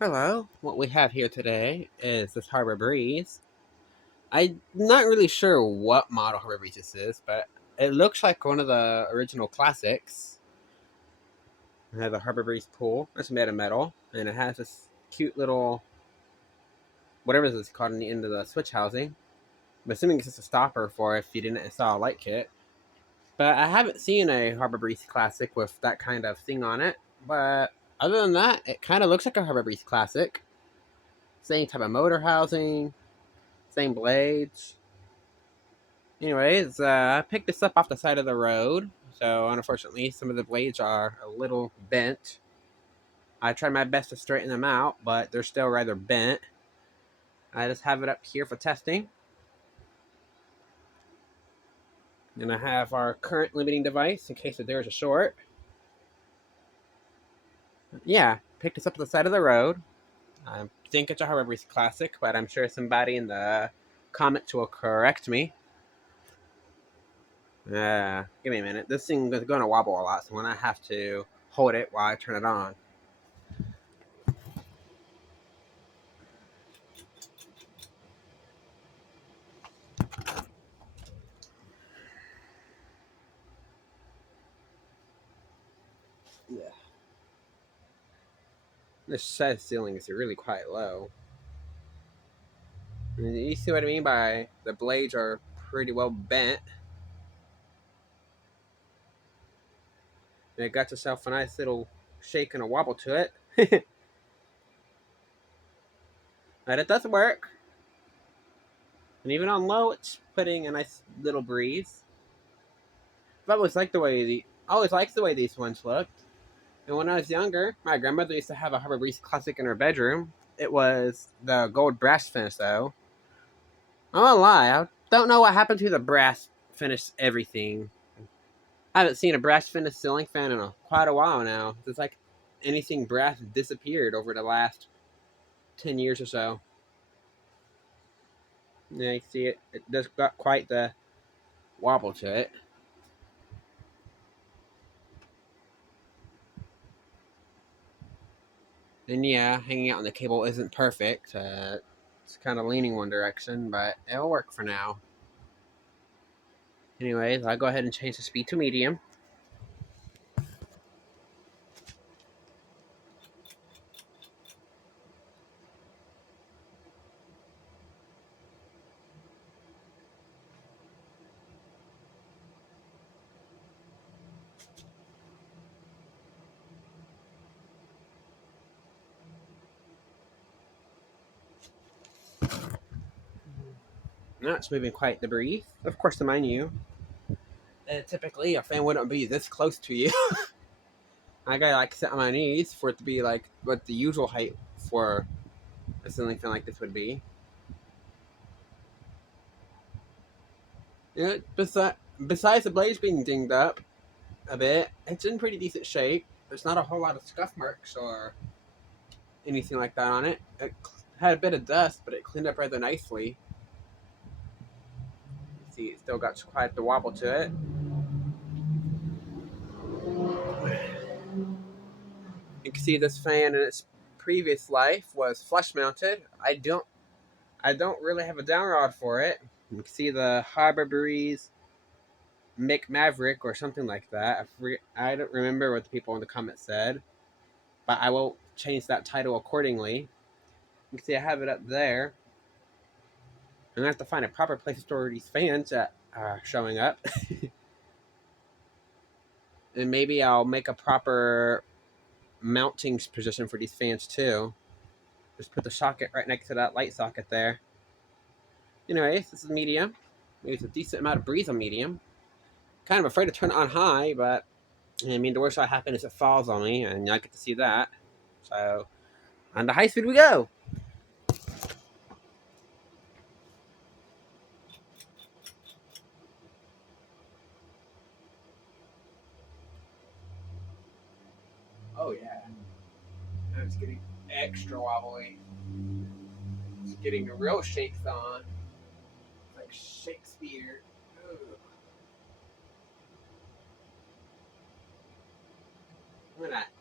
Hello. What we have here today is this Harbor Breeze. I'm not really sure what model Harbor Breeze this is, but it looks like one of the original classics. It has a Harbor Breeze pool. It's made of metal, and it has this cute little whatever this is called on the end of the switch housing. I'm assuming it's just a stopper for if you didn't install a light kit. But I haven't seen a Harbor Breeze classic with that kind of thing on it. But other than that, it kind of looks like a Harbor Breeze classic. Same type of motor housing, same blades. Anyways, I picked this up off the side of the road, so unfortunately, some of the blades are a little bent. I tried my best to straighten them out, but they're still rather bent. I just have it up here for testing. And I have our current limiting device in case that there's a short. Yeah, picked this up to the side of the road. I think it's a Harbor Breeze classic, but I'm sure somebody in the comments will correct me. Give me a minute. This thing is going to wobble a lot, so I'm going to have to hold it while I turn it on. Yeah. This shed ceiling is really quite low. And you see what I mean by the blades are pretty well bent. And it got yourself a nice little shake and a wobble to it. But it does work. And even on low, it's putting a nice little breeze. I've always liked the way these ones looked. And when I was younger, my grandmother used to have a Harbor Breeze classic in her bedroom. It was the gold brass finish, though. I'm not gonna lie, I don't know what happened to the brass finish everything. I haven't seen a brass finish ceiling fan in quite a while now. It's like anything brass disappeared over the last 10 years or so. Yeah, you see it. It does got quite the wobble to it. And yeah, hanging out on the cable isn't perfect. It's kind of leaning one direction, but it'll work for now. Anyways, I'll go ahead and change the speed to medium. Now it's moving quite the breeze. Of course, to mind you, typically a fan wouldn't be this close to you. I gotta like sit on my knees for it to be like what the usual height for a ceiling fan like this would be. Yeah, besides the blades being dinged up a bit, it's in pretty decent shape. There's not a whole lot of scuff marks or anything like that on it. It had a bit of dust, but it cleaned up rather nicely. See, it still got quite the wobble to it. You can see this fan in its previous life was flush mounted. I don't really have a down rod for it. You can see the Harbor Breeze Mick Maverick or something like that. I don't remember what the people in the comments said, but I will change that title accordingly. You can see I have it up there. And I have to find a proper place to store these fans that are showing up. And maybe I'll make a proper mounting position for these fans too. Just put the socket right next to that light socket there. Anyways, this is medium. Maybe it's a decent amount of breeze on medium. Kind of afraid to turn it on high, but I mean, the worst that happen is it falls on me, and I get to see that. So, on the high speed we go. Oh yeah, now it's getting extra wobbly. It's getting a real shakes on, like Shakespeare. Ugh.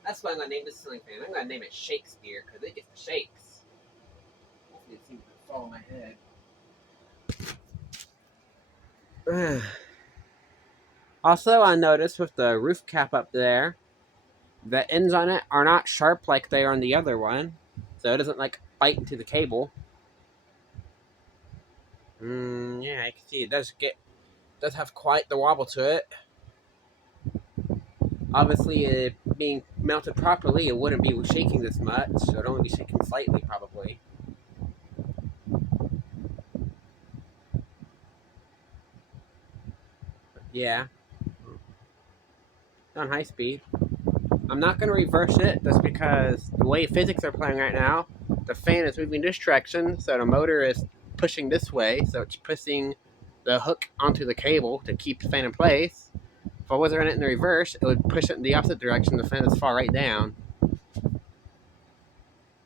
That's why I'm gonna name this ceiling fan. I'm gonna name it Shakespeare because it gets the shakes. Hopefully it seems to fall on my head. Also, I noticed with the roof cap up there, the ends on it are not sharp like they are on the other one, so it doesn't like bite into the cable. Yeah, I can see it does have quite the wobble to it. Obviously, it being mounted properly, it wouldn't be shaking this much. So it'd only be shaking slightly, probably. But yeah, on high speed. I'm not going to reverse it just because the way physics are playing right now, the fan is moving this direction, so the motor is pushing this way, so it's pushing the hook onto the cable to keep the fan in place. If I was running it in the reverse, it would push it in the opposite direction, the fan would fall right down.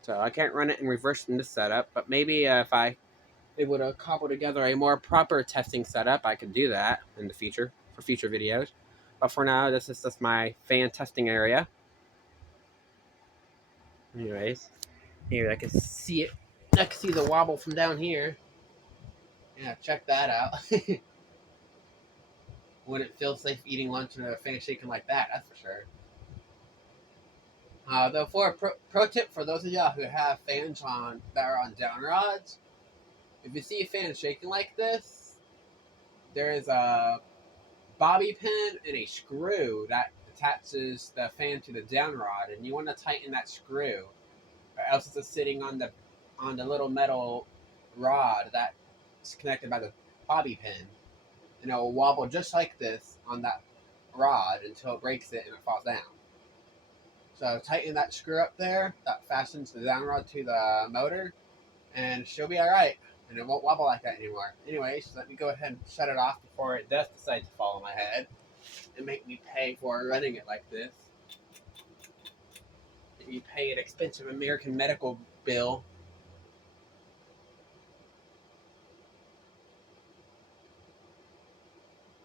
So I can't run it in reverse in this setup, but maybe if I able to cobble together a more proper testing setup, I could do that in the future for future videos. But for now, this is just my fan testing area. Anyways, here I can see it. I can see the wobble from down here. Yeah, check that out. Wouldn't feel safe eating lunch in a fan shaking like that, that's for sure. Though, for a pro tip for those of y'all who have fans on that are on down rods, if you see a fan shaking like this, there is a bobby pin and a screw that attaches the fan to the down rod, and you want to tighten that screw, or else it's just sitting on the little metal rod that's connected by the bobby pin, and it will wobble just like this on that rod until it breaks it and it falls down. So tighten that screw up there that fastens the down rod to the motor, and she'll be all right, and it won't wobble like that anymore. Anyways, let me go ahead and shut it off before it does decide to fall on my head and make me pay for running it like this. Make me pay an expensive American medical bill.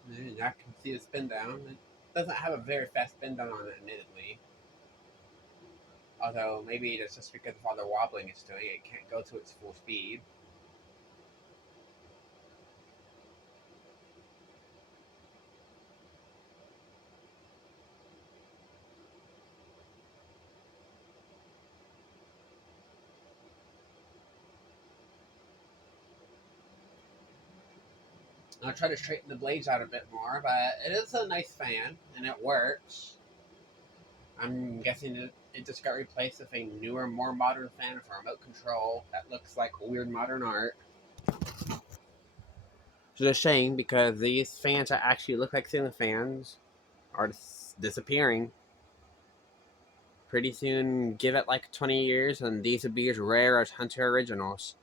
And I can see the spin down. It doesn't have a very fast spin down on it, admittedly. Although maybe it's just because of all the wobbling it's doing, it can't go to its full speed. I'll try to straighten the blades out a bit more, but it is a nice fan, and it works. I'm guessing it just got replaced with a newer, more modern fan with a remote control that looks like weird modern art. It's a shame because these fans that actually look like ceiling fans are disappearing. Pretty soon, give it like 20 years, and these would be as rare as Hunter Originals.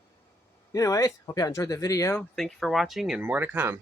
Anyways, hope you enjoyed the video. Thank you for watching, and more to come.